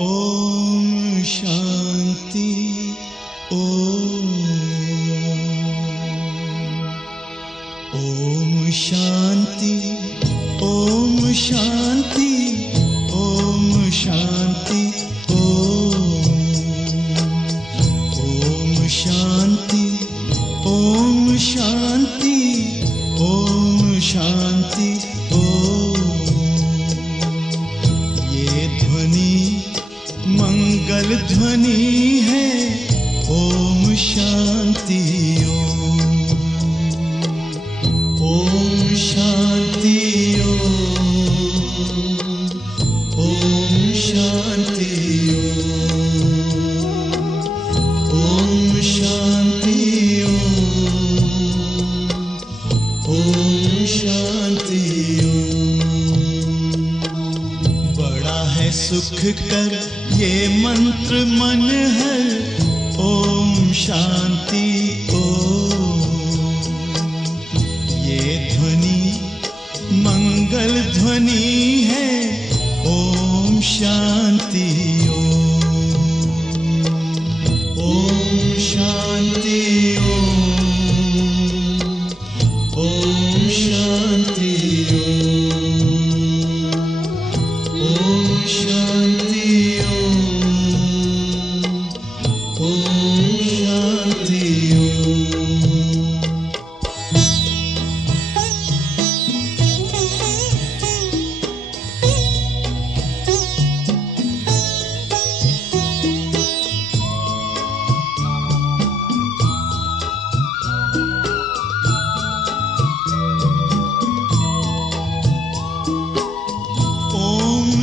ओम शांति ओम शांति ओम शांति ओम शांति ओम शांति ओम शांति ओम शांति ये ध्वनि मंगल ध्वनि है। ओम शांति ओम शांति ओम शांति ओम शांति ओम शांति। बड़ा है सुख कर ये मंत्र मन हर। ओम शांति ये ध्वनि मंगल ध्वनि है। ओम शांति ओम शांति ओम शांति ओम शांति ओम शांति।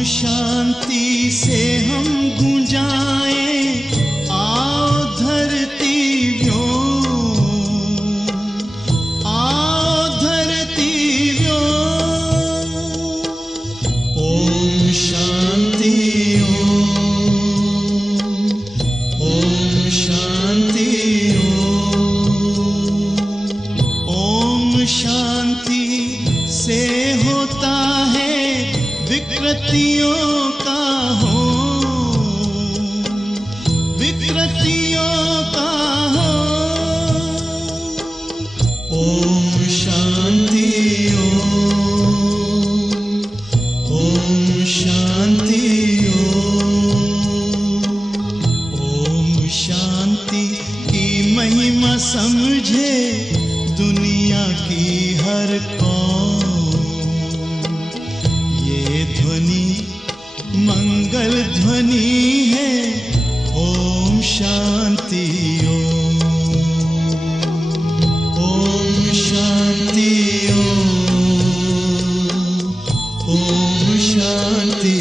शांति से हम गूंजाएं आओ धरती व्योम, आओ धरती व्योम। ओम शांति ओम शांति ओम शांति से होता है विकृतियों का हो, विकृतियों का हो। ओम शांति ओम शांति ओम शांति की महिमा समझे दुनिया की हर कौम। ये ध्वनि मंगल ध्वनि है। ओम शांति ओम शांति ओम शांति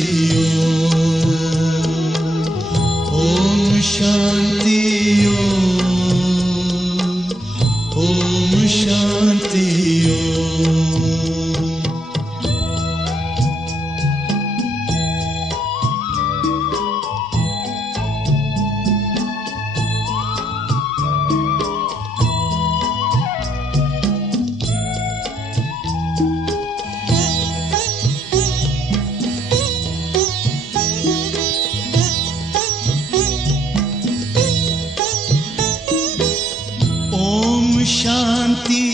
ओम शांति ओम शांति। शांति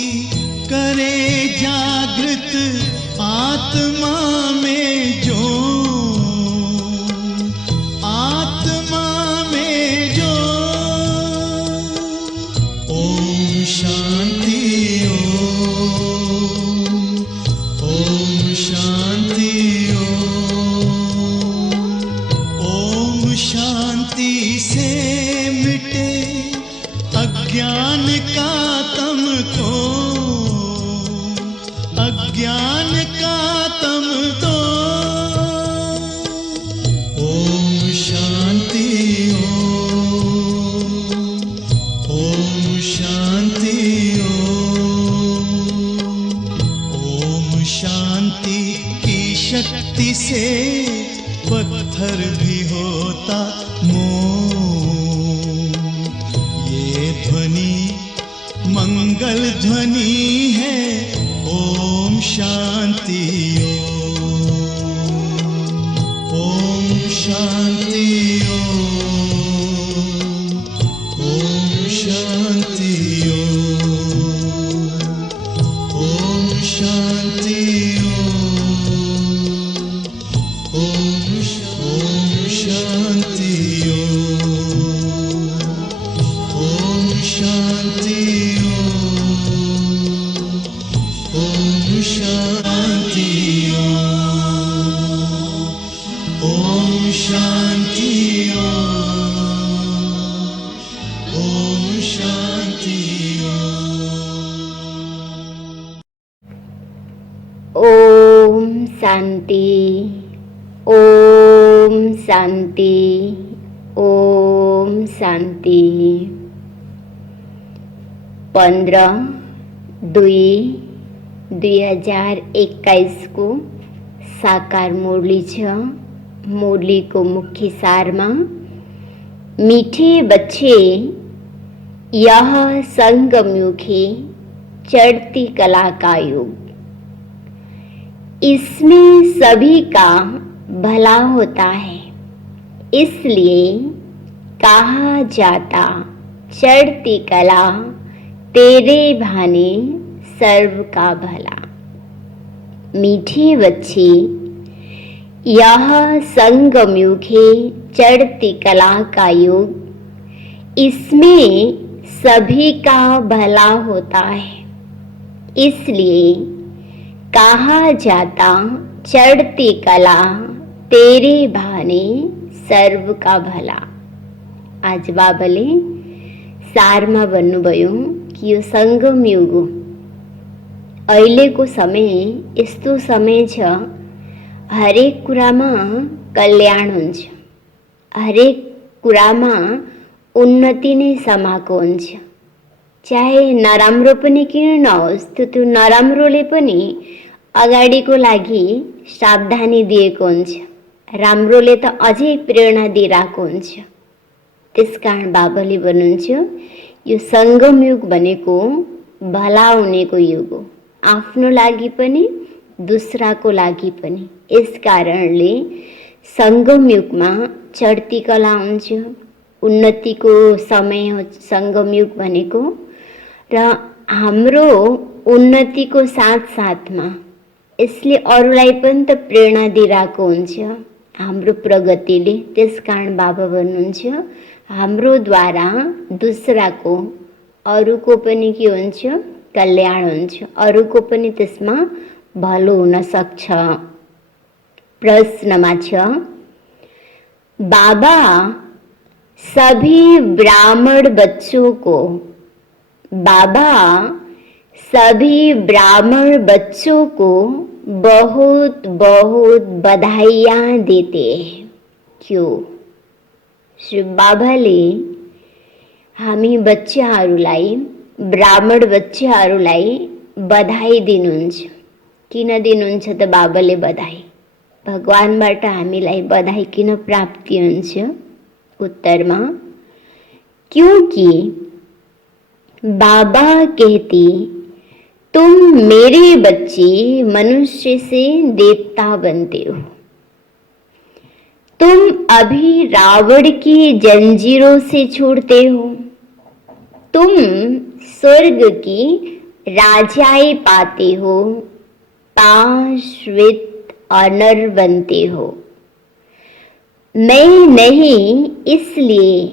करे जागृत आत्मा में जो, आत्मा में जो। ओम शांति ओम शांति ओम शांति से मिटे अज्ञान का तम को, अज्ञान का तम तो। ओम शांति ओम शांति ओम शांति की शक्ति से पत्थर भी होता मोम। ये ध्वनि मंगल ध्वनि है। ओम शांति ओम शांति शांति ओम शांति ओम शांति ओम शांति ओम शांति। 15/2/2021 को साकार मुरली छ। मुरली को मुख्य सार में मीठे बच्चे यह संगम युग है, चढ़ती कला का युग। इसमें सभी का भला होता है, इसलिए कहा जाता चढ़ती कला तेरे भाने सर्व का भला। मीठे बच्चे यह संगम युग है, चढ़ती कला का युग। इसमें सभी का भला होता है, इसलिए कहा जाता चढ़ती कला तेरे भाने सर्व का भला। आज बाबाले सारमा भन्नुभयो कि यो संगम युग हो। अहिलेको समय यस्तो समय छ, हरेक कुरामा कल्याण हुन्छ, हरेक कुरामा उन्नति नै समाएको हुन्छ। चाहे नराम्रो पनि किन नहोस्, त्यो नराम्रोले पनि अगाडिको लागि सावधानी दिएको हुन्छ, राम्रोले त अझै प्रेरणा दिइरहेको हुन्छ। त्यसकारण बाबाले भन्नुहुन्छ यो संगम युग भनेको भला हुनेको युग हो, आफ्नो लागि पनि दुसराको लागि पनि। यस कारणले संगम युगमा चढ्ती कला हुन्छ, उन्नतिको समय हो संगम युग भनेको। र हाम्रो उन्नतिको साथसाथमा यसले अरूलाई पनि त प्रेरणा दिइरहेको हुन्छ हाम्रो प्रगतिले। त्यसकारण बाबा भन्नुहुन्छ हाम्रो द्वारा दुसराको अरूको पनि के हुन्छ, कल्याण हुन्छ, अरूको पनि त्यसमा भलो हुन सक्छ। प्रश्नमा छ, बाबा सभी ब्राह्मण बच्चों को बहुत बहुत बधाइयाँ देते हैं। क्यों? श्री बाबाले हामी बच्चाहरूलाई, ब्राह्मण बच्चाहरूलाई बधाई दिनुहुन्छ। किन दिनुहुन्छ त बाबाले बधाई? भगवानबाट हामीलाई बधाई किन प्राप्ति हुन्छ? उत्तरमा, क्योंकि बाबा कहती तुम मेरे बच्चे मनुष्य से देवता बनते हो। तुम अभी रावण की जंजीरों से छूटते हो, तुम स्वर्ग की राजाई पाते हो, शाश्वत अनर बनते हो। मैं नहीं, इसलिए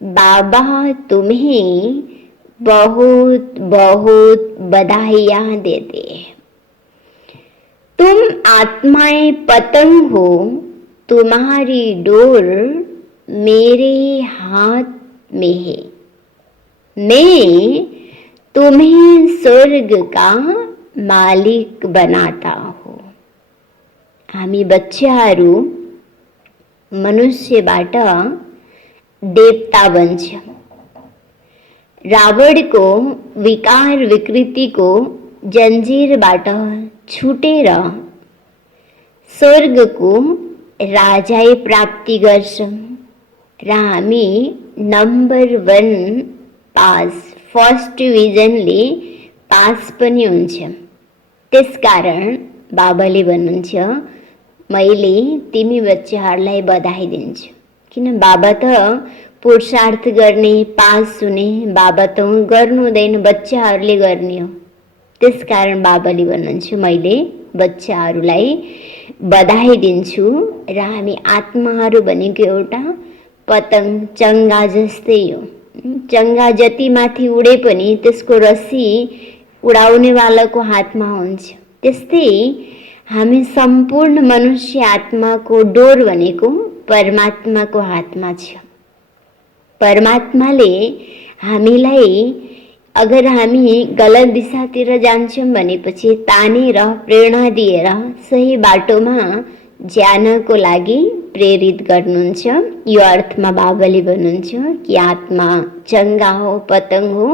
बाबा तुम्हें बहुत बहुत बधाइयाँ देते हैं। तुम आत्माएं पतंग हो, तुम्हारी डोर मेरे हाथ में है। मैं तुम्हें स्वर्ग का मालिक बनाता हूँ। हामी बच्चाहरू मनुष्यबाट देवता बन्छ। रावणको विकार विकृतिको जन्जिरबाट छुटेर स्वर्गको राजाई प्राप्ति गर्छौँ र हामी नम्बर 1 पास, फर्स्ट डिभिजनले पास पनि हुन्छ। त्यसकारण बाबाले भन्नुहुन्छ मैले तिमी बच्चाहरूलाई बधाई दिन्छु। किन? बाबा त पुरुषार्थ गर्ने, पास हुने, बाबा त गर्नु हुँदैन, बच्चाहरूले गर्ने हो। त्यसकारण बाबाले भन्नुहुन्छ मैले बच्चाहरूलाई बधाई दिन्छु र हामी आत्माहरू भनेको एउटा पतंग, चङ्गा जस्तै हो। चङ्गा जति माथि उडे पनि त्यसको रस्सी उडाउनेवालाको हातमा हुन्छ। त्यस्तै हामी सम्पूर्ण मनुष्य आत्माको डोर भनेको परमात्माको हातमा छ। परमात्माले हामीलाई अगर हामी गलत दिशातिर जान्छौँ भनेपछि तानेर प्रेरणा दिएर सही बाटोमा जानको लागि प्रेरित गर्नुहुन्छ। यो अर्थमा बाबाले भन्नुहुन्छ कि आत्मा चङ्गा हो, पतंग हो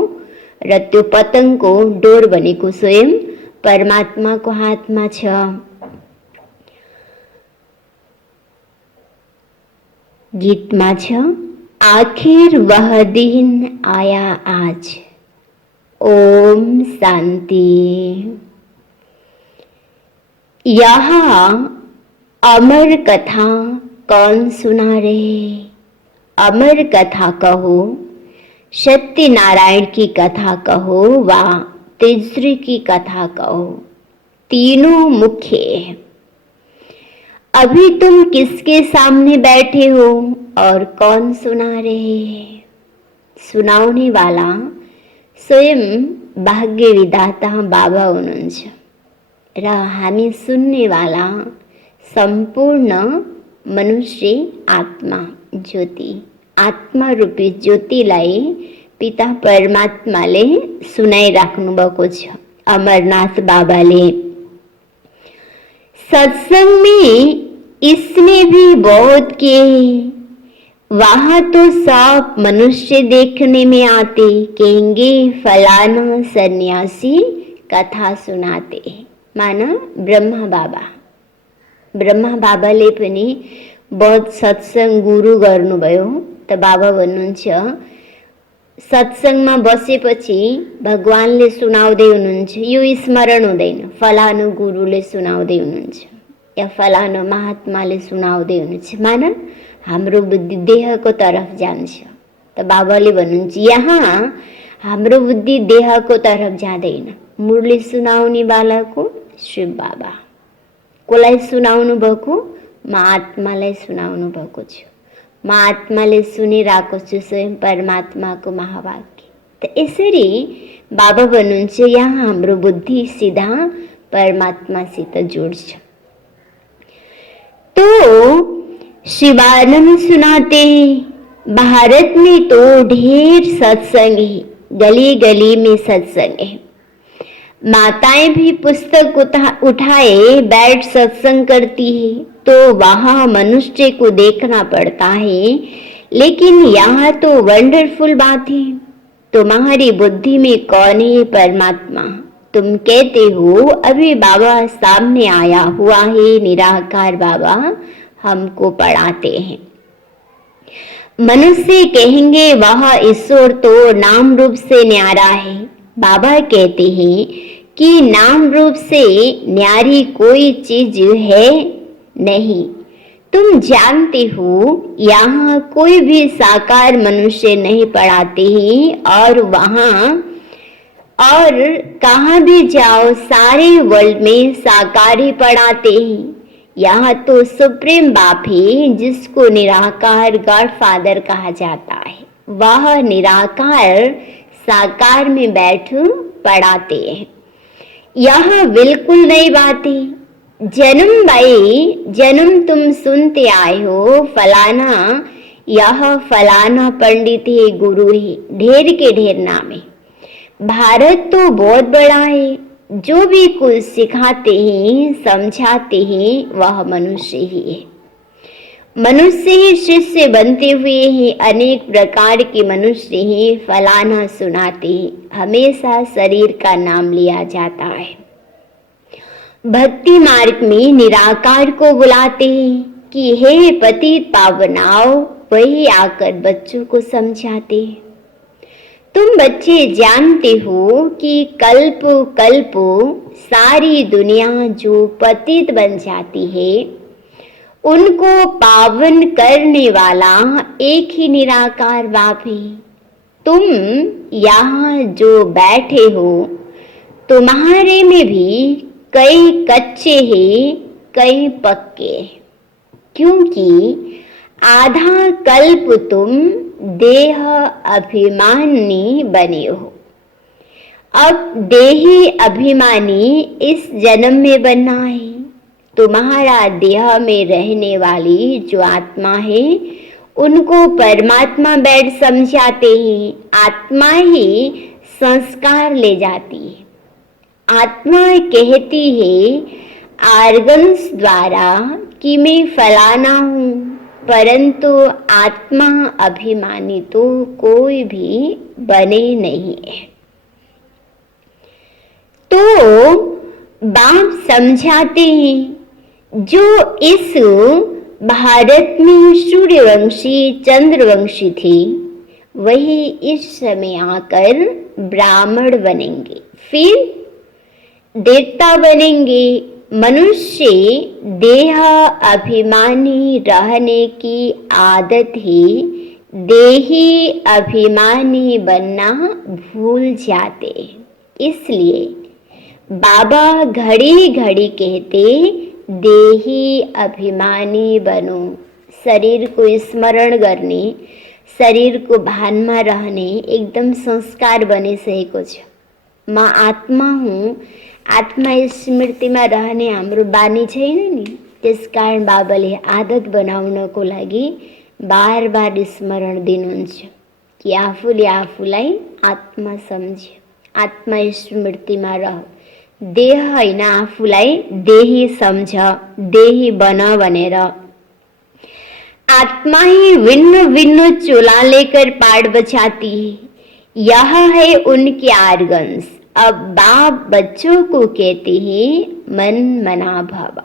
र त्यो पतंगको डोर भनेको स्वयं परमात्माको हातमा छ। गीतमा छ, आखिर वह दिन आया आज। ओम शांति। यहाँ अमर कथा कौन सुना रहे? अमर कथा कहो, सत्यनारायण की कथा कहो वा तीसरी की कथा कहो, तीनों मुख्य है। अभी तुम किसके सामने बैठे हो और कौन सुना रहे? सुनाउने वाला स्वयं भाग्य विधाता बाबा हुनुहुन्छ र हामी सुन्नेवाला सम्पूर्ण मनुष्य आत्मा ज्योति, आत्मा रूपी ज्योतिलाई पिता परमात्माले सुनाइराख्नु भएको छ। अमरनाथ बाबाले सत्संग में इसने भी बहुत किए, वहाँ तो सब मनुष्य देखने में आते, कहेंगे फलाना सन्यासी कथा सुनाते। माना ब्रह्मा बाबाले पनि बहुत सत्संग गुरु गर्नुभयो। त बाबा भन्नुहुन्छ सत्संगमा बसेपछि भगवानले सुनाउँदै हुनुहुन्छ, यो स्मरण हुँदैन, फलानु गुरुले सुनाउँदै हुनुहुन्छ या फलानु महात्माले सुनाउँदै हुनुहुन्छ। माना हाम्रो बुद्धि देहको तरफ जान्छ। त बाबाले भन्नुहुन्छ यहाँ हाम्रो बुद्धि देहको तरफ जाँदैन। मुरली सुनाउने वालाको शिव बाबा, कोलाई सुनाउनु भएको? म आत्मालाई सुनाउनु भएको छु। म आत्माले सुनिरहेको छु स्वयं परमात्माको महावाक्य। त यसरी बाबा भन्नुहुन्छ यहाँ हाम्रो बुद्धि सिधा परमात्मासित जोड्छ। तो शिवानंद सुनाते हैं, भारत में तो ढेर सत्संग है, गली गली में सत्संग है। माताएं भी पुस्तक उठाए बैठ सत्संग करती है, तो वहाँ मनुष्य को देखना पड़ता है। लेकिन यहाँ तो वंडरफुल बात है, तुम्हारी बुद्धि में कौन है परमात्मा? तुम कहते हो अभी बाबा सामने आया हुआ है, निराकार बाबा हमको पढ़ाते हैं। मनुष्य कहेंगे वह ईश्वर तो नाम रूप से न्यारा है। बाबा कहते हैं कि नाम रूप से न्यारी कोई चीज है नहीं। तुम जानते हो यहाँ कोई भी साकार मनुष्य नहीं पढ़ाते हैं, और वहाँ और कहाँ भी जाओ सारे वर्ल्ड में साकार ही पढ़ाते हैं। यहाँ तो सुप्रीम बाप है जिसको निराकार गॉड फादर कहा जाता है, वह निराकार साकार में बैठ पढ़ाते हैं। यह बिल्कुल नई बात है। जन्म भाई जन्म तुम सुनते आए हो, फलाना यह फलाना पंडित है, गुरु है, ढेर के ढेर नाम है। भारत तो बहुत बड़ा है, जो भी कुछ सिखाते हैं समझाते हैं वह मनुष्य ही है। मनुष्य ही शिष्य बनते हुए ही अनेक प्रकार के मनुष्य ही फलाना सुनाते हैं, हमेशा शरीर का नाम लिया जाता है। भक्ति मार्ग में निराकार को बुलाते हैं कि हे पतित पावनाओ, वही आकर बच्चों को समझाते हैं। तुम बच्चे जानते हो कि कल्प कल्प सारी दुनिया जो पतित बन जाती है उनको पावन करने वाला एक ही निराकार बाप है। तुम यहाँ जो बैठे हो तुम्हारे में भी कई कच्चे हैं, कई पक्के, क्योंकि आधा कल्प तुम देह अभिमानी बने हो। अब देही अभिमानी इस जन्म में बनना है, तुम्हारा देह में रहने वाली जो आत्मा है उनको परमात्मा बैठ समझाते हैं। आत्मा ही संस्कार ले जाती है। आत्मा कहती है आर्गन्स द्वारा कि मैं फलाना हूँ, परंतु आत्मा अभिमानी तो कोई भी बने नहीं है। तो बाप समझाते हैं जो इस भारत में सूर्यवंशी चंद्रवंशी थे वही इस समय आकर ब्राह्मण बनेंगे, फिर देवता बनेंगे। मनुष्य देह अभिमानी रहने की आदत है, देही अभिमानी बनना भूल जाते। इसलिए बाबा घड़ी घड़ी कहते देही अभिमानी बनो। शरीर को स्मरण करने, शरीर को भान में रहने, एकदम संस्कार बने से कुछ मैं आत्मा हूँ, आत्मा स्मृति में रहने हाम्रो बानी छैन नि। त्यस कारण बाबाले आदत बनाउनको लागि बार बार स्मरण दिनुहुन्छ कि आफूले आफूलाई आत्मा सम्झ्यो, आत्मा स्मृतिमा रह, देह हैन आफूलाई देही सम्झ, देही बन भनेर। आत्मा ही भिन्न भिन्न चोला लेकर पाठ बचाती है, यह है उनके आर्गन्स। अब बाप बच्चों को कहते हैं मन मना भव।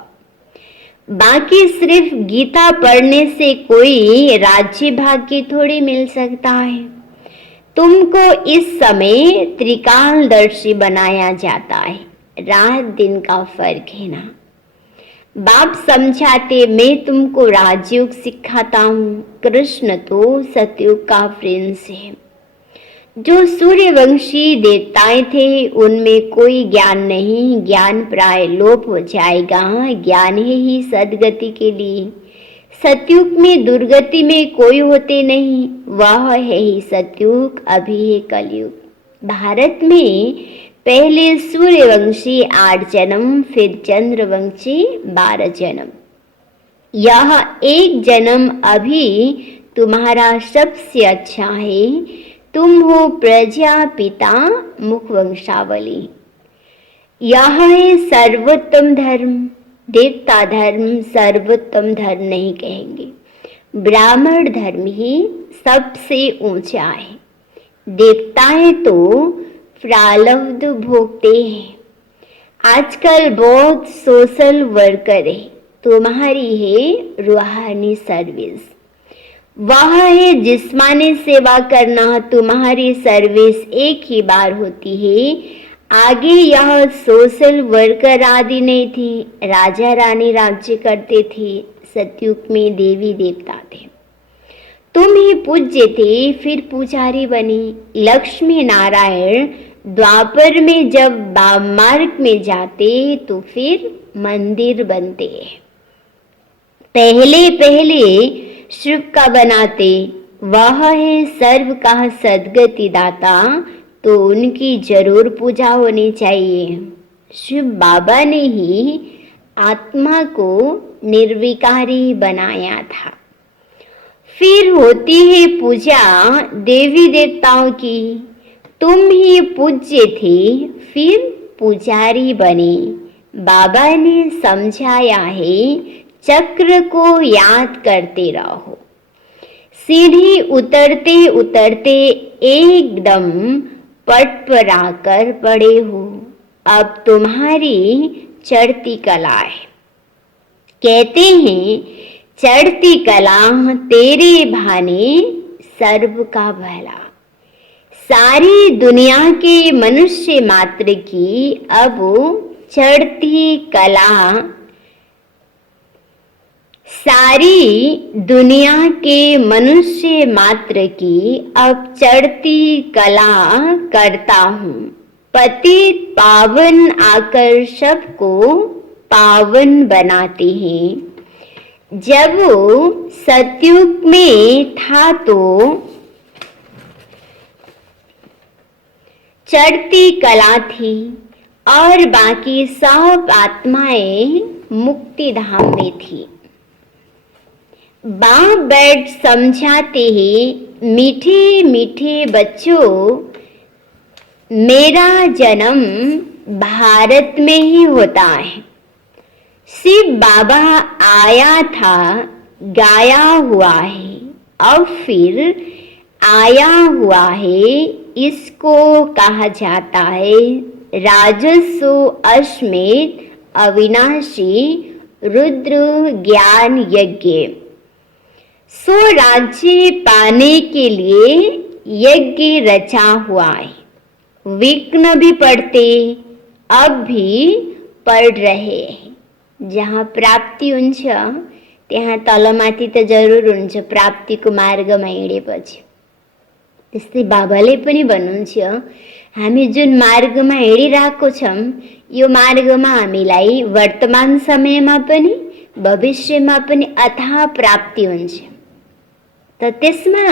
बाकी सिर्फ गीता पढ़ने से कोई राज्य भाग्य थोड़ी मिल सकता है। तुमको इस समय त्रिकालदर्शी बनाया जाता है, रात दिन का फर्क है ना। बाप समझाते मैं तुमको राजयोग सिखाता हूँ, कृष्ण तो सतयुग का प्रिंस है। जो सूर्यवंशी देवताएं थे उनमें कोई ज्ञान नहीं, ज्ञान प्राय लोप हो जाएगा। ज्ञान है ही सदगति के लिए। सतयुग में दुर्गति में कोई होते नहीं, वह है ही सतयुग, अभी है कलयुग। भारत में पहले सूर्यवंशी 8 जन्म, फिर चंद्रवंशी 12 जन्म। यह एक जन्म अभी तुम्हारा सबसे अच्छा है। तुम हो प्रजापिता मुख वंशावली। यह है सर्वोत्तम धर्म। देवता धर्म सर्वोत्तम धर्म नहीं कहेंगे, ब्राह्मण धर्म ही सबसे ऊंचा है। देवताएं तो प्रारब्ध भोगते हैं। आजकल बहुत सोशल वर्कर है, तुम्हारी है रूहानी सर्विस। वह है जिस्मानी सेवा करना, तुम्हारी सर्विस एक ही बार होती है। आगे यह सोशल वर्कर आदि नहीं थी, राजा रानी राज्य करते थे। सतयुग में देवी देवता थे, तुम ही पूज्य थे, फिर पुजारी बने। लक्ष्मी नारायण द्वापर में जब मार्ग में जाते तो फिर मंदिर बनते। पहले पहले शिव का बनाते, वह है सर्व का सदगति दाता, तो उनकी जरूर पूजा होनी चाहिए। शिव बाबा ने ही आत्मा को निर्विकारी बनाया था। फिर होती है पूजा देवी देवताओं की। तुम ही पूज्य थे, फिर पुजारी बने। बाबा ने समझाया है चक्र को याद करते रहो। सीढ़ी उतरते उतरते एकदम पट पर आकर पड़े हो। अब तुम्हारी चढ़ती कला है। कहते हैं चढ़ती कला तेरे भाने सर्व का भला। सारी दुनिया के मनुष्य मात्र की अब चढ़ती कला, सारी दुनिया के मनुष्य मात्र की अब चढ़ती कला करता हूँ। पतित पावन आकर सबको पावन बनाते हैं। जब सतयुग में था तो चढ़ती कला थी, और बाकी सब आत्माएं मुक्ति धाम में थी। बाप बैठ समझाते ही, मीठे मीठे बच्चों, मेरा जन्म भारत में ही होता है। शिव बाबा आया था, गाया हुआ है, अब फिर आया हुआ है, इसको कहा जाता है राजस्व अश्वमेध अविनाशी रुद्र ज्ञान यज्ञ। सो राज्य पाने के लिए यज्ञ रचा हुआ है। विघ्न भी पढ़ते, अब भी पढ़ रहे हैं। जहाँ प्राप्ति हुन्छ त्यहाँ तलमाथि त जरुर हुन्छ, प्राप्तिको मार्गमा हिँडेपछि। त्यस्तै बाबाले पनि भन्नुहुन्छ, हामी जुन मार्गमा हिँडिरहेको छौँ, यो मार्गमा हामीलाई वर्तमान समयमा पनि भविष्यमा पनि अथाह प्राप्ति हुन्छ। त त्यसमा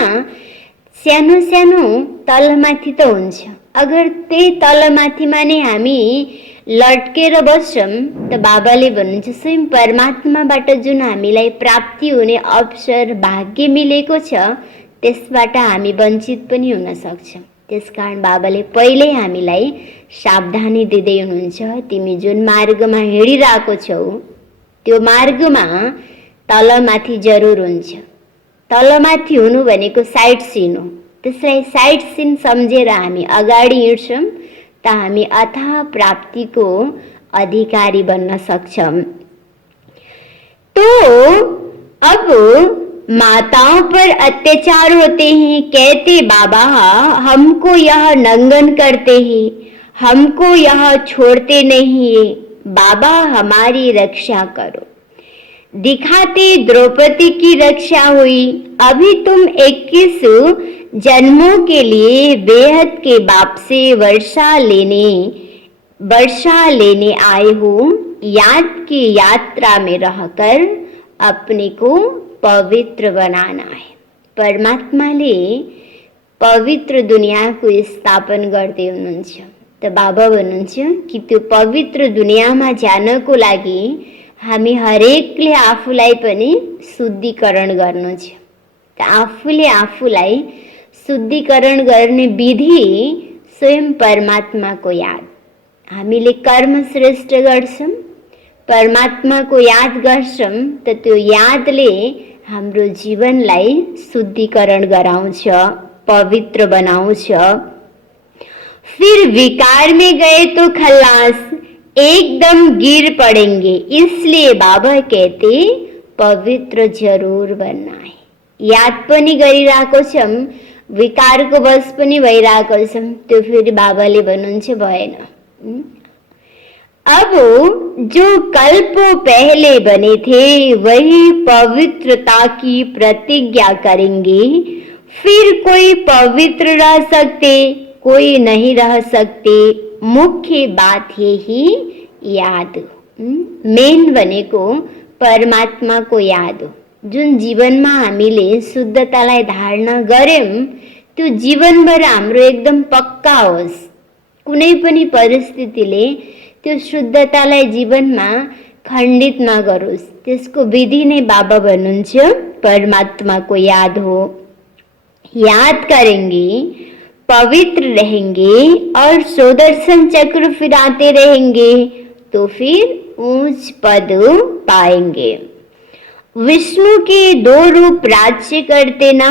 सानो सानो तलमाथि त हुन्छ। अगर त्यही तलमाथिमा नै हामी लट्केर बस्छौँ त बाबाले भन्नुहुन्छ, स्वयं परमात्माबाट जुन हामीलाई प्राप्ति हुने अवसर भाग्य मिलेको छ, त्यसबाट हामी वञ्चित पनि हुन सक्छौँ। त्यसकारण बाबाले पहिल्यै हामीलाई सावधानी दिँदै हुनुहुन्छ, तिमी जुन मार्गमा हिँडिरहेको छौ त्यो मार्गमा तलमाथि जरुर हुन्छ। तलमाथि हुनु भनेको साइड सिन हो। त्यसलाई साइड सिन सम्झेर हामी अगाडि हिँड्छौँ त हामी अथाह प्राप्तिको अधिकारी बन्न सक्छौँ। तो अब माताओं पर अत्याचार होते हैं, कहते बाबा हमको यह नंगन करते हैं, हमको यह छोड़ते नहीं है, बाबा हमारी रक्षा करो। दिखाते द्रौपदी की रक्षा हुई, अभी तुम 21 जन्मों के लिए बेहद के बाप से वर्षा लेने आए हो। याद की यात्रा में रहकर अपने को पवित्र बनाना है। परमात्माले पवित्र दुनियाँको स्थापन गर्दै हुनुहुन्छ। त बाबा भन्नुहुन्छ कि त्यो पवित्र दुनियाँमा जानको लागि हामी हरेकले आफूलाई पनि शुद्धिकरण गर्नु छ। त आफूले आफूलाई शुद्धिकरण गर्ने विधि स्वयं परमात्माको याद। हामीले कर्म श्रेष्ठ गर्छौँ, परमात्माको याद गर्छौँ, त त्यो यादले हाम्रो जीवनलाई शुद्धिकरण गराउँछ, पवित्र बनाउँछ। फिर विकार में गए तो खल्लास, एकदम गिर पड़ेंगे, इसलिए बाबा कहते पवित्र जरूर बनना है। याद पनि गरिरहेको छौँ, विकारको बस पनि भइरहेको छौँ, त्यो फेरि बाबाले भन्नुहुन्छ भएन। अब जो कल्प पहले बने थे वही पवित्रता की प्रतिज्ञा करेंगे। फिर कोई पवित्र रह सकते, कोई नहीं रह सकते। मुख्य बात यही याद, मेन भनेको परमात्माको याद हो। जुन जीवनमा हामीले शुद्धतालाई धारणा गर्यौं त्यो जीवनभर हाम्रो एकदम पक्का होस्। कुनै पनि परिस्थितिले त्यो शुद्धतालाई जीवनमा खण्डित नगरोस्। त्यसको विधि नै बाबा भन्नुहुन्छ परमात्माको याद हो। याद करेंगे, पवित्र रहेंगे और सुदर्शन चक्र फिराते रहेंगे तो फिर ऊंच पद पाएंगे। विष्णु के 2 रूप राज्य करते ना,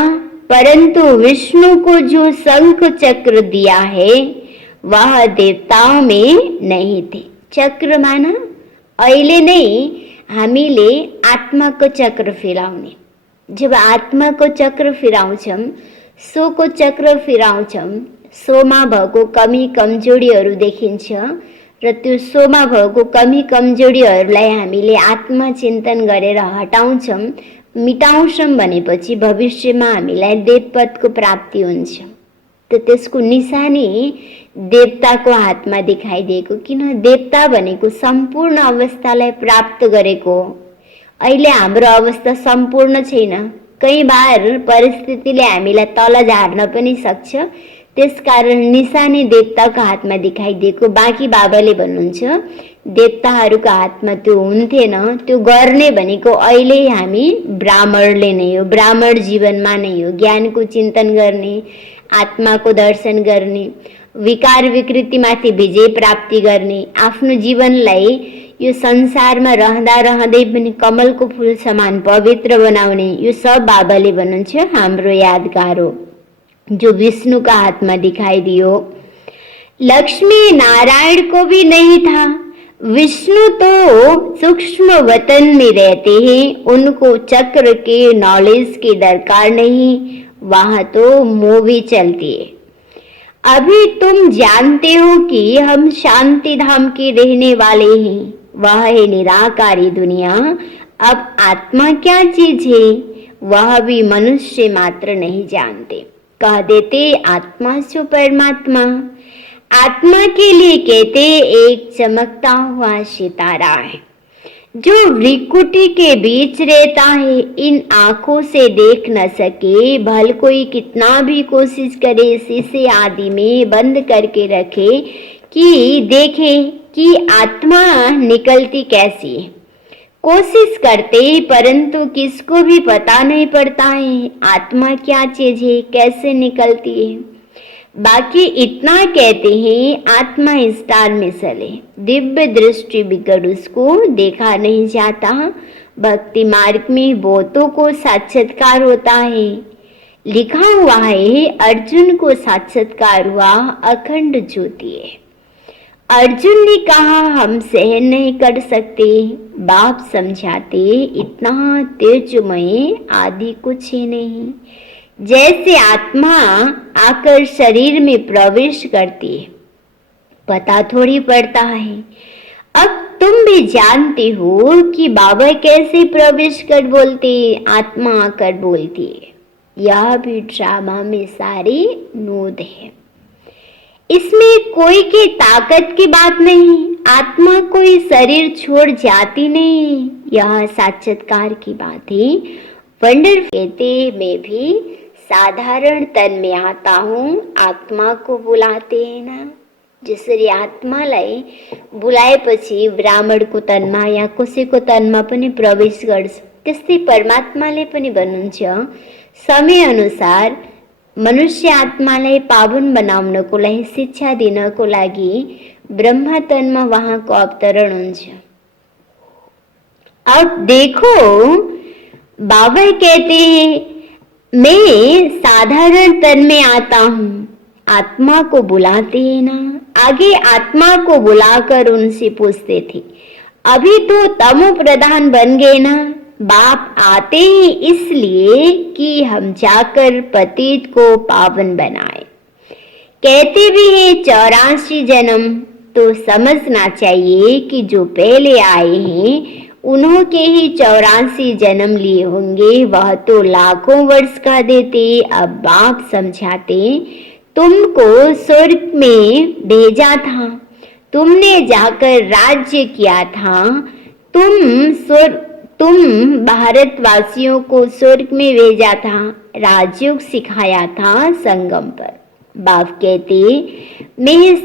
परंतु विष्णु को जो शंख चक्र दिया है वह देवताओं में नहीं थे। चक्र माना अहिले नै हामीले आत्माको चक्र फिराउने। जब आत्माको चक्र फिराउँछौं, सोको चक्र फिराउँछौं, सोमा भएको कमी कमजोरीहरू देखिन्छ र त्यो सोमा भएको कमी कमजोरीहरूलाई हामीले आत्मचिन्तन गरेर हटाउँछौं, मिटाउँछौं भनेपछि भविष्यमा हामीलाई देवपदको प्राप्ति हुन्छ। त त्यसको निशानी देवताको हातमा देखाइदिएको। किन? देवता भनेको सम्पूर्ण अवस्थालाई प्राप्त गरेको हो। अहिले हाम्रो अवस्था सम्पूर्ण छैन। कई बार परिस्थितिले हामीलाई तल झार्न पनि सक्छ, त्यसकारण निशानी देवताको हातमा देखाइदिएको। बाँकी बाबाले भन्नुहुन्छ देवताहरूको हातमा त्यो हुन्थेन, त्यो गर्ने भनेको अहिले हामी ब्राह्मणले नै हो, ब्राह्मण जीवनमा नै हो। ज्ञानको चिन्तन गर्ने, आत्माको दर्शन गर्ने, विकार विकृतिमाथि विजय प्राप्ति गर्ने, आफ्नो जीवनलाई यो संसारमा रहँदा रहँदै पनि कमलको फूल समान पवित्र बनाउने, यो सब बाबाले भन्नुहुन्छ हाम्रो यादगार हो, जो विष्णु का हाथ में दिखाई दियो। लक्ष्मी नारायण को भी नहीं था। विष्णु तो सूक्ष्म वतन में रहते हैं, उनको चक्र के नॉलेज की दरकार नहीं, वहां तो मूवी चलती है। अभी तुम जानते हो कि हम शांति धाम के रहने वाले हैं, वह है निराकारी दुनिया। अब आत्मा क्या चीज है वह भी मनुष्य मात्र नहीं जानते। कह देते आत्मा सो परमात्मा। आत्मा के लिए कहते एक चमकता हुआ सितारा है जो वृकुटी के बीच रहता है। इन आंखों से देख न सके, भल कोई कितना भी कोशिश करे शीशे आदि में बंद करके रखे कि देखे कि आत्मा निकलती कैसी है। कोशिश करते परंतु किसको भी पता नहीं पड़ता है आत्मा क्या चीज है, कैसे निकलती है। बाकी इतना कहते हैं आत्मा स्टार मिसल है, दिव्य दृष्टि बिगड़ उसको देखा नहीं जाता। भक्ति मार्ग में बहुतों को साक्षात्कार होता है। लिखा हुआ है अर्जुन को साक्षात्कार हुआ अखंड ज्योति है। अर्जुन ने कहा हम सहन नहीं कर सकते। बाप समझाते इतना तेजमय आदि कुछ ही नहीं। जैसे आत्मा आकर शरीर में प्रवेश करती है पता थोड़ी पड़ता है। अब तुम भी जानते हो कि बाबा कैसे प्रवेश कर बोलते, आत्मा आकर बोलती है। यह भी ड्रामा में सारी नोद है, इसमें कोई की ताकत की बात नहीं। आत्मा कोई शरीर छोड़ जाती नहीं, यह साक्षात्कार की बात है। वंडर कहते मैं भी साधारण तन में आता हूँ, आत्मा को बुलाते हैं ना। जसरी आत्मालाई बोलाएपछि ब्राह्मणको तनमा या कसैको तनमा पनि प्रवेश गर्छ, त्यस्तै परमात्माले पनि भन्नुहुन्छ समय अनुसार मनुष्य आत्मालाई पावन बनाउनको लागि शिक्षा दिनको लागि ब्रह्मा तनमा वहाँको अवतरण हुन्छ। अब देखो बाबा कहते हैं मैं साधारण तन में आता हूँ, आत्मा को बुलाते हैं ना। आगे आत्मा को बुलाकर उनसे पूछते थे अभी तो तमो प्रधान बन गए ना। बाप आते हैं इसलिए कि हम जाकर पतित को पावन बनाए। कहते भी हैं 84 जन्म, तो समझना चाहिए कि जो पहले आए हैं उन्होंने ही 84 जन्म लिए होंगे। वह तो लाखों वर्ष का देते। अब बाप समझाते तुमको स्वर्ग में भेजा था, तुमने जाकर राज्य किया था। तुम भारतवासियों को स्वर्ग में भेजा था, राजयोग सिखाया था संगम पर। बाप कहते मैं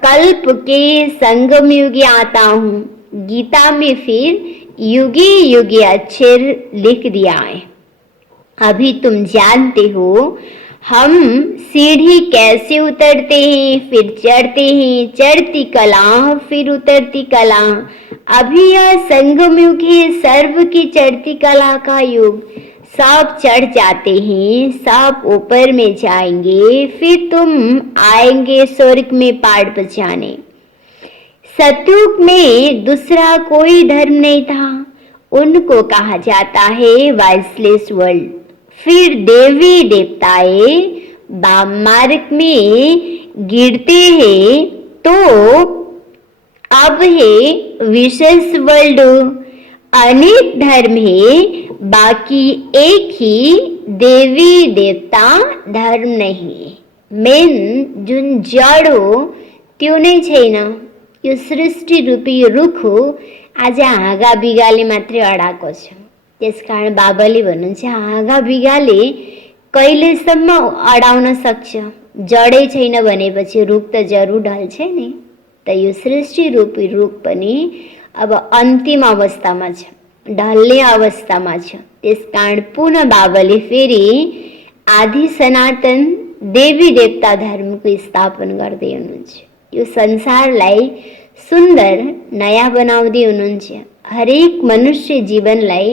कल्प के संगम युग आता हूँ। गीता में फिर युगी युगी अक्षर लिख दिया है। अभी तुम जानते हो हम सीढ़ी कैसे उतरते हैं फिर चढ़ते हैं, चढ़ती कला फिर उतरती कला। अभी यह संगम युग है, सर्व की चढ़ती कला का युग। सब चढ़ जाते हैं, सब ऊपर में जाएंगे, फिर तुम आएंगे स्वर्ग में पाड़ बचाने। सतयुग में दूसरा कोई धर्म नहीं था, उनको कहा जाता है वाइसलेस वर्ल्ड। फिर देवी देवताएं वाम मार्ग में गिरते हैं, तो अब है विशेष वर्ल्ड। अनेक धर्म है, बाकी एक ही देवी देवता धर्म नहीं। मेन जुन जड़ हो त्यो नै छैन। यो सृष्टि रूपी यो रुख हो, आज हाँगा बिगाले मात्रै अडाएको छ। त्यसकारण बाबाले भन्नुहुन्छ हाँगा बिगाले कहिलेसम्म अडाउन सक्छ, જડે થઈને બને પછી રૂપ તો જરૂર ઢળશે ને. તો એ સૃષ્ટિ રૂપી રૂપ पनि अब અંતિમ અવસ્થામાં છે, ઢલની અવસ્થામાં છે. त्यस कारण पुनः बाबाले फेरि आदि सनातन देवी देवता धर्मको स्थापन गर्दै हुनुहुन्छ. यो संसारलाई सुन्दर नयाँ बनाउँदै हुनुहुन्छ. हरेक मनुष्य जीवनलाई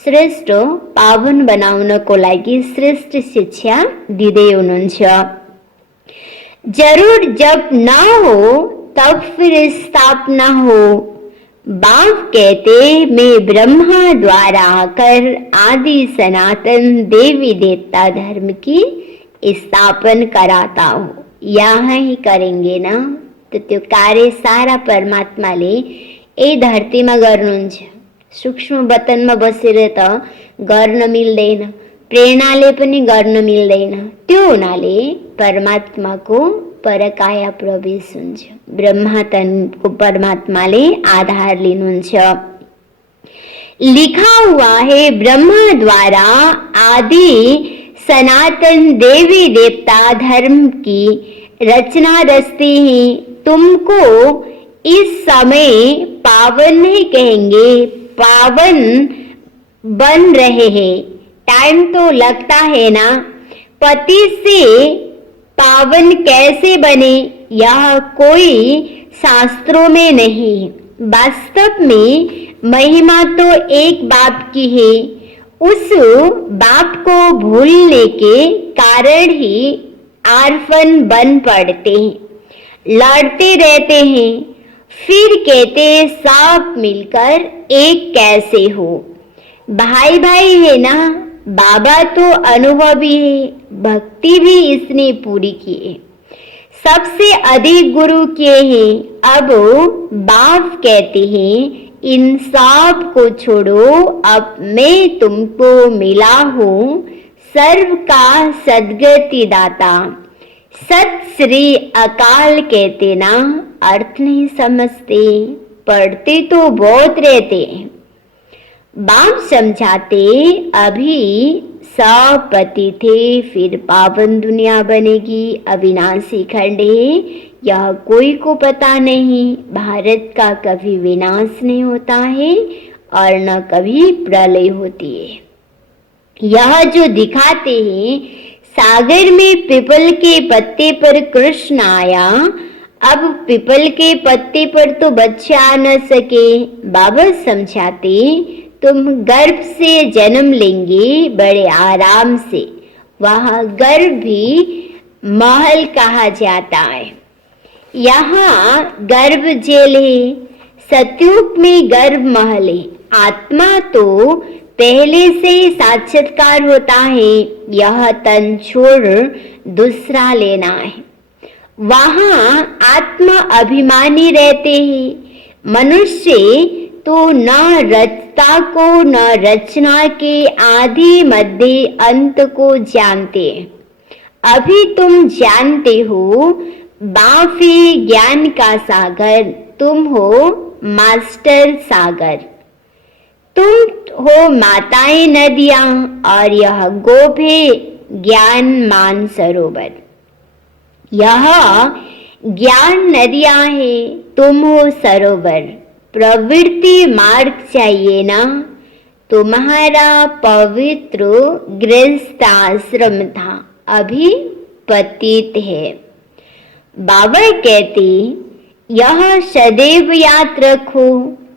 श्रेष्ठ पावन बनाउनको लागि श्रेष्ठ शिक्षा दिँदै हुनुहुन्छ. जरूर जब ना हो तब फिर स्थापना हो. बाप कहते मैं ब्रह्मा द्वारा आकर आदि सनातन देवी देवता धर्म की स्थापन कराता हूँ. यहाँ ही करेंगे ना तो त्यो कार्य सारा परमात्माले ए धरतीमा गर्नुहुन्छ. सूक्ष्म वतनमा बसेर त गर्न मिल्दैन, प्रेरणाले पनि गर्न मिल्दैन. त्यो हुनाले परमात्माको परकाया प्रवेश हुन्छ. ब्रह्मातनको परमात्माले आधार लिनुहुन्छ. लिखा हुआ है ब्रह्मा द्वारा आदि सनातन देवी देवता धर्म की रचना रचते ही तुमको इस समय पावन नहीं कहेंगे, पावन बन रहे हैं. टाइम तो लगता है ना. पति से पावन कैसे बने यह कोई शास्त्रों में नहीं. वास्तव में महिमा तो एक बाप की है. उस बाप को भूलने के कारण ही आर्फन बन पड़ते हैं, लड़ते रहते हैं. फिर कहते सब मिलकर एक कैसे हो. भाई भाई है ना. बाबा तो अनुभवी है, भक्ति भी इसने पूरी की है, सबसे अधिक गुरु किए हैं. अब बाप कहते हैं इन सब को छोड़ो, अब मैं तुमको मिला हूँ सर्व का सदगति दाता. सत श्री अकाल कहते ना, अर्थ नहीं समझते, पढ़ते तो बहुत रहते हैं. बाप समझाते अभी सब पति थे, फिर पावन दुनिया बनेगी, अविनाशी खंड है, यह कोई को पता नहीं. भारत का कभी विनाश नहीं होता है और न कभी प्रलय होती है. यह जो दिखाते हैं सागर में पीपल के पत्ते पर कृष्ण आया. अब पीपल के पत्ते पर तो बच्चे आ न सके. बाबा समझाते तुम गर्भ से जन्म लेंगे बड़े आराम से. वहाँ गर्भ भी महल कहा जाता है. यहाँ गर्भ जेल है. सतयुग में गर्भ महल है. आत्मा तो पहले से साक्षात्कार होता है. यह तन छोड़ दूसरा लेना है. वहाँ आत्मा अभिमानी रहते हैं. मनुष्य तो न रचता को न रचना के आदि मध्य अंत को जानते हैं. अभी तुम जानते हो बाप है ज्ञान का सागर, तुम हो मास्टर सागर. तुम हो माताएं नदियां और यह गोप है ज्ञान मान सरोवर. यह ज्ञान नदियां है, तुम हो सरोवर. प्रवृत्ति मार्ग चाहिए ना. तुम्हारा पवित्र गृहस्थ आश्रम था, अभी पतित है. बाबा कहते यह सदैव याद रखो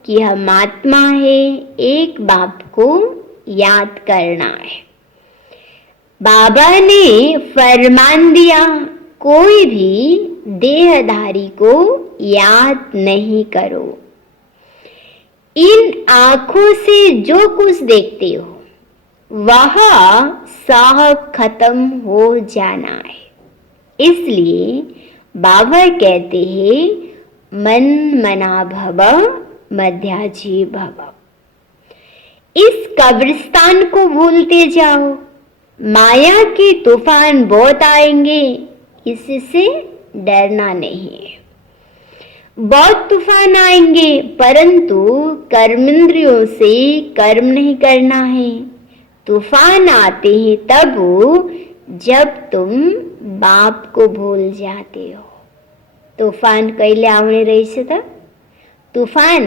कि हम आत्मा है, एक बाप को याद करना है. बाबा ने फरमान दिया कोई भी देहधारी को याद नहीं करो. इन आंखों से जो कुछ देखते हो वह सब खत्म हो जाना है. इसलिए बाबा कहते हैं मन मना भव मध्याजी भव. इस कब्रिस्तान को भूलते जाओ. माया के तूफान बहुत आएंगे, इससे डरना नहीं है. बहुत तूफान आएंगे परंतु कर्मेंद्रियों से कर्म नहीं करना है. तूफान आते हैं तब जब तुम बाप को भूल जाते हो। तूफान कहिले आउने रहेछ त? तूफान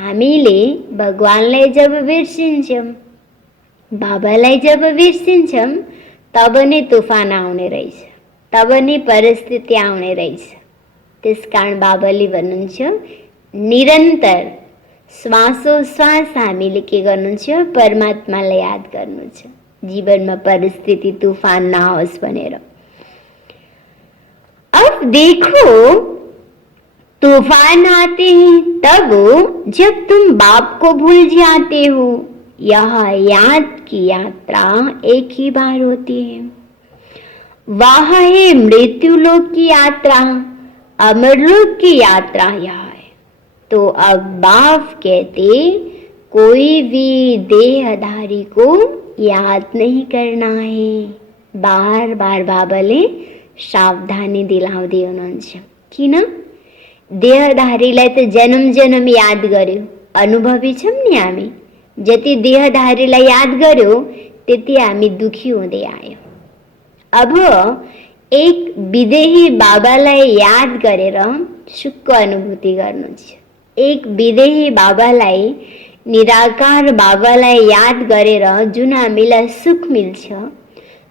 हामीले भगवानलाई जब बिर्सिन्छौँ, बाबालाई जब बिर्सिन्छौँ, तब नै तूफान आउने रहेछ, तब नै परिस्थिति आउने रहेछ। त्यसकारण बाबाले भन्नुहुन्छ निरन्तर श्वासोश्वास हामीले के गर्नुहुन्छ? परमात्मालाई याद गर्नु छ, जीवनमा परिस्थिति तूफान नआओस् भनेर। अब देखो, तूफान आते हैं तब जब तुम बाप को भूल जाते हो। यह याद की यात्रा एक ही बार होती है। वह है मृत्युलोक की यात्रा, अमरलोक की यात्रा यह है। तो अब बाप कहते कोई भी देहधारी को याद नहीं करना है। बार बार बाबाले सावधानी दिलाउँदै हुनुहुन्छ। किन? देहधारीलाई त जन्म जन्म याद गर्यो, अनुभवी छौँ नि हामी। जति देहधारीलाई याद गर्यो त्यति हामी दुखी हुँदै आयो। अब एक विदेही बाबालाई याद गरेर सुखको अनुभूति गर्नु छ। एक विदेही बाबालाई, निराकार बाबालाई याद गरेर जुन हामीलाई सुख मिल्छ,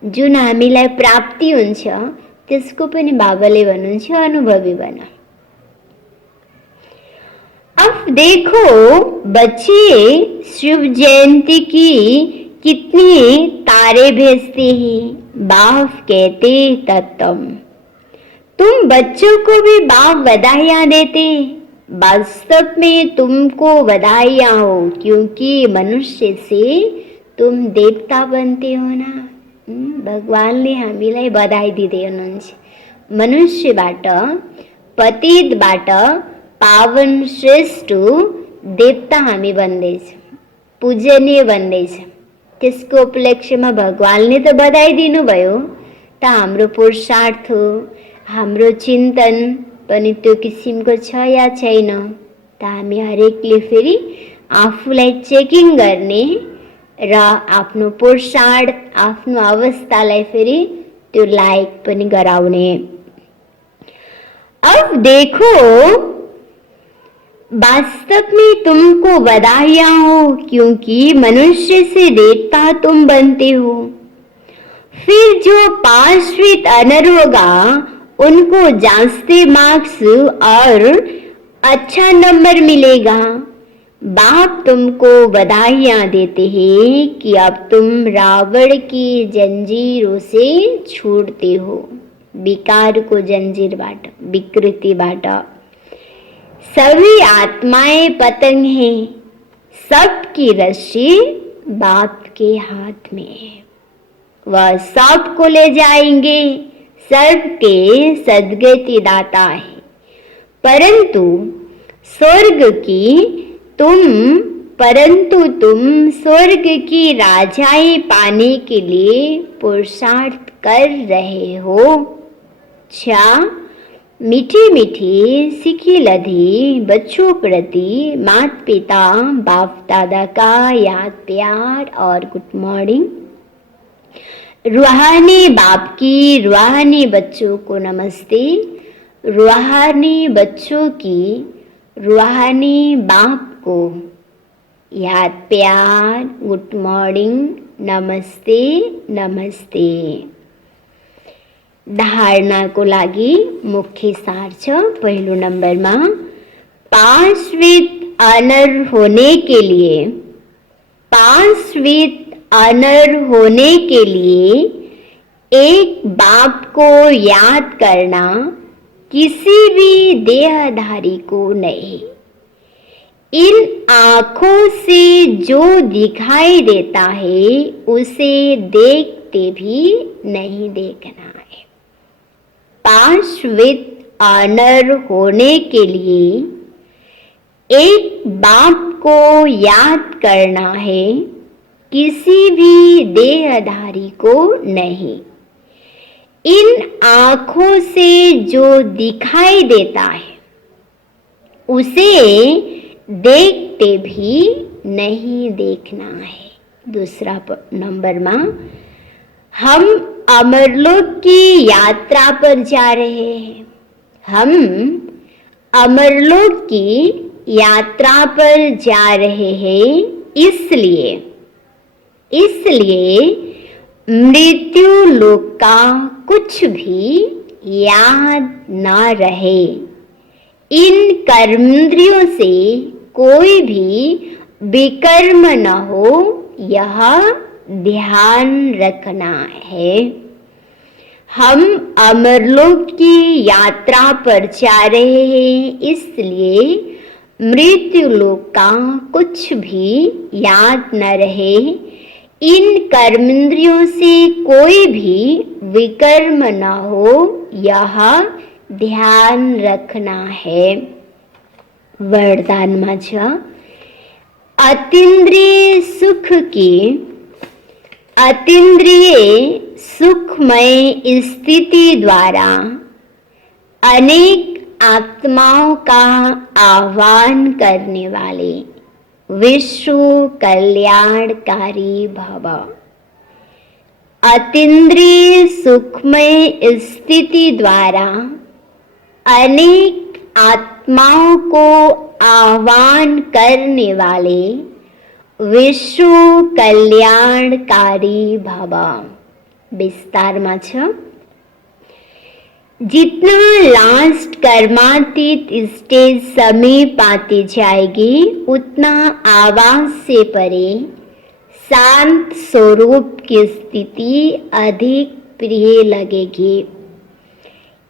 जुन हामीलाई प्राप्ति हुन्छ, त्यसको पनि बाबाले भन्नुहुन्छ अनुभवी बन। अब देखो बच्चे शिव जयंती की कितनी तारे भेजते हैं। बाप कहते तत्तम, तुम बच्चों को भी बाप बधाइयाँ देते। वास्तव में तुमको बधाइयाँ हो, क्योंकि मनुष्य से तुम देवता बनते हो ना। भगवानले हामीलाई बधाई दिँदै हुनुहुन्छ। मनुष्यबाट, पतितबाट पावन श्रेष्ठ देवता हामी बन्दैछौँ, पूजनीय बन्दैछौँ। त्यसको उपलक्ष्यमा भगवानले त बधाई दिनुभयो, त हाम्रो पुरुषार्थ, हाम्रो चिन्तन पनि त्यो किसिमको छ या छैन, त हामी हरेकले फेरि आफूलाई चेकिङ गर्ने र आफ्नो पुरुषार्थ, आफ्नो अवस्थालाई फेरि त्यो लायक पनि गराउने। अब देखो, वास्तव में तुमको बधाइयाँ हो, क्योंकि मनुष्य से देवता तुम बनते हो। फिर जो पाशवित अनर होगा उनको जांचते मार्क्स और अच्छा नंबर मिलेगा। बाप तुमको बधाइयाँ देते हैं कि अब तुम रावण की जंजीरों से छूटते हो, विकार को जंजीरबाट, विकृतिबाट। सभी आत्माएं पतंग हैं, सबकी रस्सी बाप के हाथ में है। वह सबको ले जाएंगे, सबके सद्गति दाता है। परंतु तुम स्वर्ग की राजाई पाने के लिए पुरुषार्थ कर रहे हो। अच्छा, मीठी मीठी सीखी लधी बच्चों प्रति माता पिता बाप दादा का याद प्यार और गुड मॉर्निंग। रूहानी बाप की रूहानी बच्चों को नमस्ते। रूहानी बच्चों की रूहानी बाप को याद प्यार, गुड मॉर्निंग, नमस्ते नमस्ते। धारणाको लागि मुख्य सार छ। पहिलो नम्बरमा, पाशवित अनर होने के लिए, पाशवित अनर होने के लिए एक बाप को याद करना किसी भी देहधारी को नहीं। इन आँखों से जो दिखाई देता है उसे देखते भी नहीं देखना है। पाशवित अनर होने के लिए एक बाप को याद करना है, किसी भी देहधारी को नहीं। इन आँखों से जो दिखाई देता है उसे देखते भी नहीं देखना है। दूसरा नंबर में, हम अमरलोक की यात्रा पर जा रहे हैं। हम अमरलोक की यात्रा पर जा रहे हैं, इसलिए मृत्यु लोक का कुछ भी याद न रहे। इन कर्मेंद्रियों से कोई भी विकर्म न हो, यह ध्यान रखना है। हम अमरलोक की यात्रा पर जा रहे हैं, इसलिए मृत्यु लोक का कुछ भी याद न रहे। इन कर्मेंद्रियों से कोई भी विकर्म न हो, यह ध्यान रखना है। वरदान माझा अतीन्द्रिय सुखमय स्थिति द्वारा अनेक आत्माओं का आह्वान करने वाले विश्व कल्याणकारी भव। अतीन्द्रिय सुखमय स्थिति द्वारा अनेक आत्माओं को आह्वान करने वाले विश्व कल्याणकारी भव। विस्तार में जितना लास्ट कर्मातीत स्टेज समीप आती जाएगी, उतना आवाज से परे शांत स्वरूप की स्थिति अधिक प्रिय लगेगी।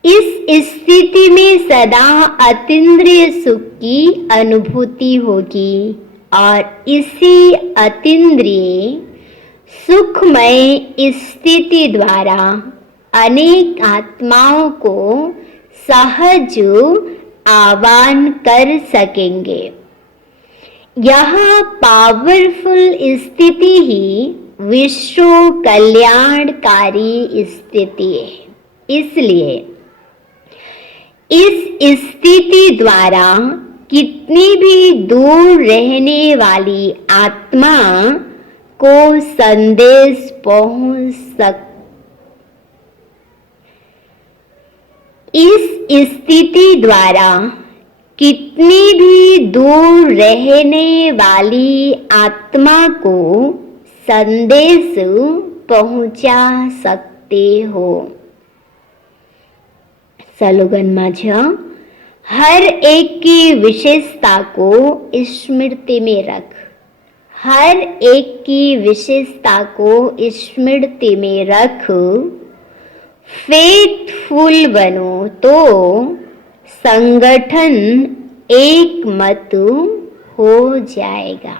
इस स्थिति में सदा अतीन्द्रिय सुख की अनुभूति होगी और इसी अतीन्द्रिय सुखमय स्थिति द्वारा अनेक आत्माओं को सहज आह्वान कर सकेंगे। यह पावरफुल स्थिति ही विश्व कल्याणकारी स्थिति है। इसलिए इस स्थिति द्वारा कितनी भी दूर रहने वाली आत्मा को संदेश पहुंच सकता। इस स्थिति द्वारा कितनी भी दूर रहने वाली आत्मा को संदेश पहुंचा सकते हो। स्लोगन माझा हर एक की विशेषता को स्मृति में रख। हर एक की विशेषता को स्मृति में रख। फेथफुल बनो तो संगठन एक मत हो जाएगा।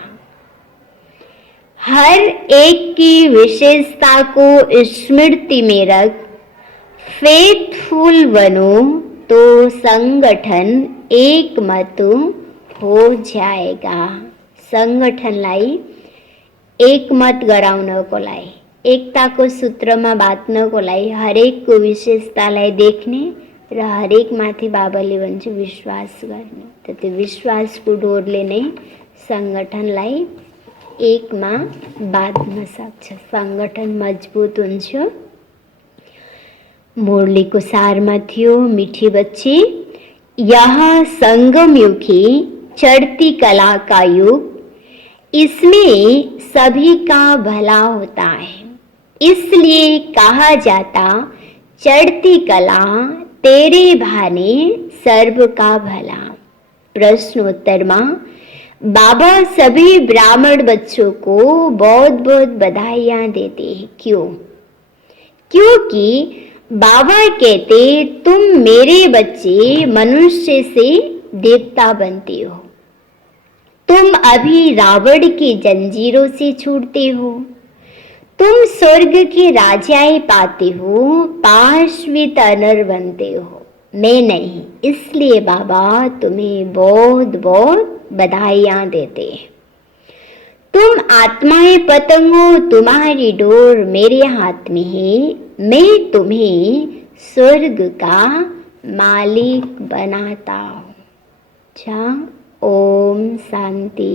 हर एक की विशेषता को स्मृति में रख। फेथफुल बनो तो संगठन एक मत हो जाएगा। संगठन लाई एक मत गराउन को लाई, एकता को सूत्र में बात न को लाई, हरेक को विशेषता लाई देखने र हरेक माथि बाबाले भन्छ विश्वास गर्ने। तो त्यो विश्वास को डोर लेने संगठन लाई एक में बाँध्न सक्छ। संगठन मजबूत हुन्छ। मुरली को सार में थियो मीठी बच्ची, यह संगम युग ही चढ़ती कला का युग, इसमें सभी का भला होता है। इसलिए कहा जाता चढ़ती कला तेरे भाने सर्व का भला। प्रश्नोत्तर में बाबा सभी ब्राह्मण बच्चों को बहुत बहुत बधाइयाँ देते हैं। क्यों? क्योंकि बाबा कहते तुम मेरे बच्चे मनुष्य से देवता बनते हो। तुम अभी रावण की जंजीरों से छूटते हो। तुम स्वर्ग के राजाएं पाते हो, पाशवित अनर बनते हो। मैं नहीं, इसलिए बाबा तुम्हें बहुत बहुत बधाइयाँ देते हैं। तुम आत्माएं पतंगो, तुम्हारी डोर मेरे हाथ में है। मैं तुम्हें स्वर्ग का मालिक बनाता हूँ। ओम शांति।